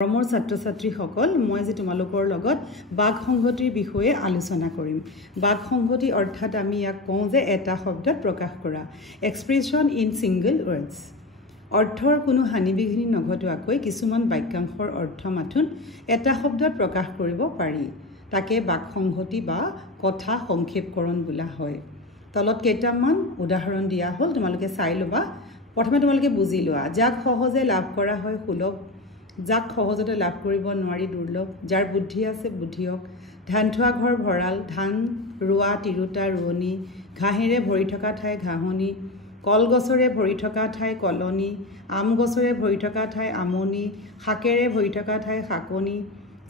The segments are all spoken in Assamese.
মৰমৰ ছাত্ৰ-ছাত্ৰীসকল মই যে তোমালোকৰ লগত বাক সংহতিৰ বিষয়ে আলোচনা কৰিম। বাক সংহতি অৰ্থাৎ আমি ইয়াক কওঁ যে এটা শব্দত প্ৰকাশ কৰা এক্সপ্ৰেছন ইন সিঙ্গল ওয়াৰ্ডছ। অৰ্থৰ কোনো হানিবিঘিনি নঘটোৱাকৈ কিছুমান বাক্যাংশৰ অৰ্থ মাথোন এটা শব্দত প্ৰকাশ কৰিব পাৰি। তাকে বাক সংহতি বা কথা সংক্ষেপকৰণ বোলা হয়। তলত কেইটামান উদাহৰণ দিয়া হ'ল, তোমালোকে চাই ল'বা। প্ৰথমে তোমালোকে বুজি লোৱা, যাক সহজে লাভ কৰা হয় সুলভ, যাক সহজতে লাভ কৰিব নোৱাৰি দুৰ্লভ, যাৰ বুদ্ধি আছে বুদ্ধিয়ক, ধান থোৱা ঘৰ ভঁৰাল, ধান ৰোৱা তিৰোতা ৰোৱনী, ঘাঁহেৰে ভৰি থকা ঠাই ঘাঁহনি, কলগছৰে ভৰি থকা ঠাই কলনি, আম গছৰে ভৰি থকা ঠাই আমনি, শাকেৰে ভৰি থকা ঠাই শাকনি,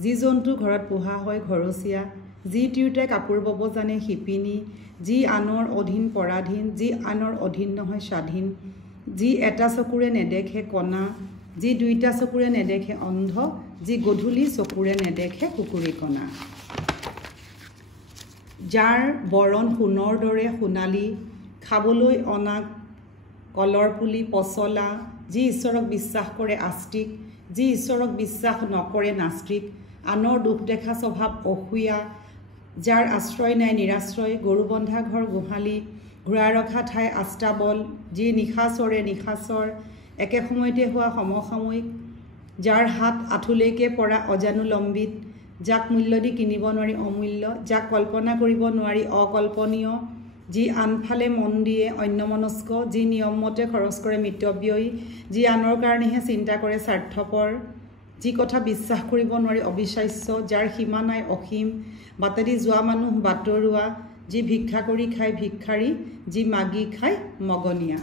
যি জন্তু ঘৰত পোহা হয় ঘৰচীয়া, যি তিৰোতাই কাপোৰ বব জানে শিপিনী, যি আনৰ অধীন পৰাধীন, যি আনৰ অধীন নহয় স্বাধীন, যি এটা চকুৰে নেদেখে কণা, যি দুইটা চকুৰে নেদেখে অন্ধ, যি গধূলি চকুৰে নেদেখে কুকুৰী কণা, যাৰ বৰণ সোণৰ দৰে সোণালী, খাবলৈ অনা কলৰ পুলি পচলা, যি ঈশ্বৰক বিশ্বাস কৰে আস্তিক, যি ঈশ্বৰক বিশ্বাস নকৰে নাস্তিক, আনৰ দুখ দেখা স্বভাৱ অসূয়া, যাৰ আশ্ৰয় নাই নিৰাশ্ৰয়, গৰু বন্ধা ঘৰ গোহালি, ঘোঁৰা ৰখা ঠাই আস্তাবল, যি নিশা চৰে নিশাচৰ, একে সময়তে হোৱা সমসাময়িক, যাৰ হাত আঁঠুলৈকে পৰা অজানুলম্বিত, যাক মূল্য দি কিনিব নোৱাৰি অমূল্য, যাক কল্পনা কৰিব নোৱাৰি অকল্পনীয়, যি আনফালে মন দিয়ে অন্যমনস্ক, যি নিয়মমতে খৰচ কৰে মিতব্যয়ী, যি আনৰ কাৰণেহে চিন্তা কৰে স্বাৰ্থপৰ, যি কথা বিশ্বাস কৰিব নোৱাৰি অবিশ্বাস্য, যাৰ সীমা নাই অসীম, বাটেদি যোৱা মানুহ বাটৰুৱা, যি ভিক্ষা কৰি খায় ভিক্ষাৰী, যি মাগি খায় মগনীয়া।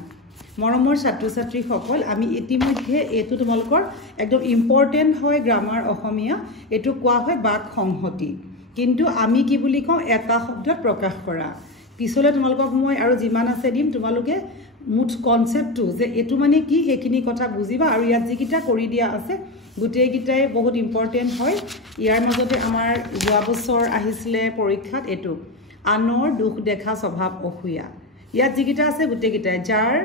মৰমৰ ছাত্ৰ-ছাত্ৰীসকল, আমি ইতিমধ্যে এইটো তোমালোকৰ একদম ইম্পৰ্টেণ্ট হয় গ্ৰামাৰ অসমীয়া, এইটো কোৱা হয় বাক সংহতি। কিন্তু আমি কি বুলি কওঁ, এটা শব্দত প্ৰকাশ কৰা। পিছলৈ তোমালোকক মই আৰু যিমান আছে দিম, তোমালোকে মুঠ কনচেপ্টটো যে এইটো মানে কি সেইখিনি কথা বুজিবা। আৰু ইয়াত যিকেইটা কৰি দিয়া আছে গোটেইকেইটাই বহুত ইম্পৰ্টেণ্ট হয়। ইয়াৰ মাজতে আমাৰ যোৱা বছৰ আহিছিলে পৰীক্ষাত এইটো আনৰ দুখ দেখা স্বভাৱ অসূয়া। ইয়াত যিকেইটা আছে গোটেইকেইটাই, যাৰ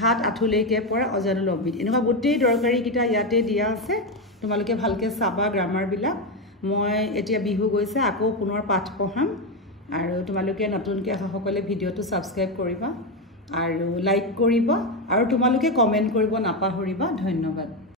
হাত আঁঠুলৈকে পৰা অজানুলম্বিত, এনেকুৱা গোটেই দৰকাৰীকেইটা ইয়াতে দিয়া আছে। তোমালোকে ভালকৈ চাবা গ্ৰামাৰবিলাক। মই এতিয়া বিহু গৈছে, আকৌ পুনৰ পাঠ পঢ়াম। আৰু তোমালোকে নতুনকৈ অহাসকলে ভিডিঅ'টো ছাবস্ক্ৰাইব কৰিবা আৰু লাইক কৰিবা আৰু তোমালোকে কমেণ্ট কৰিব নাপাহৰিবা। ধন্যবাদ।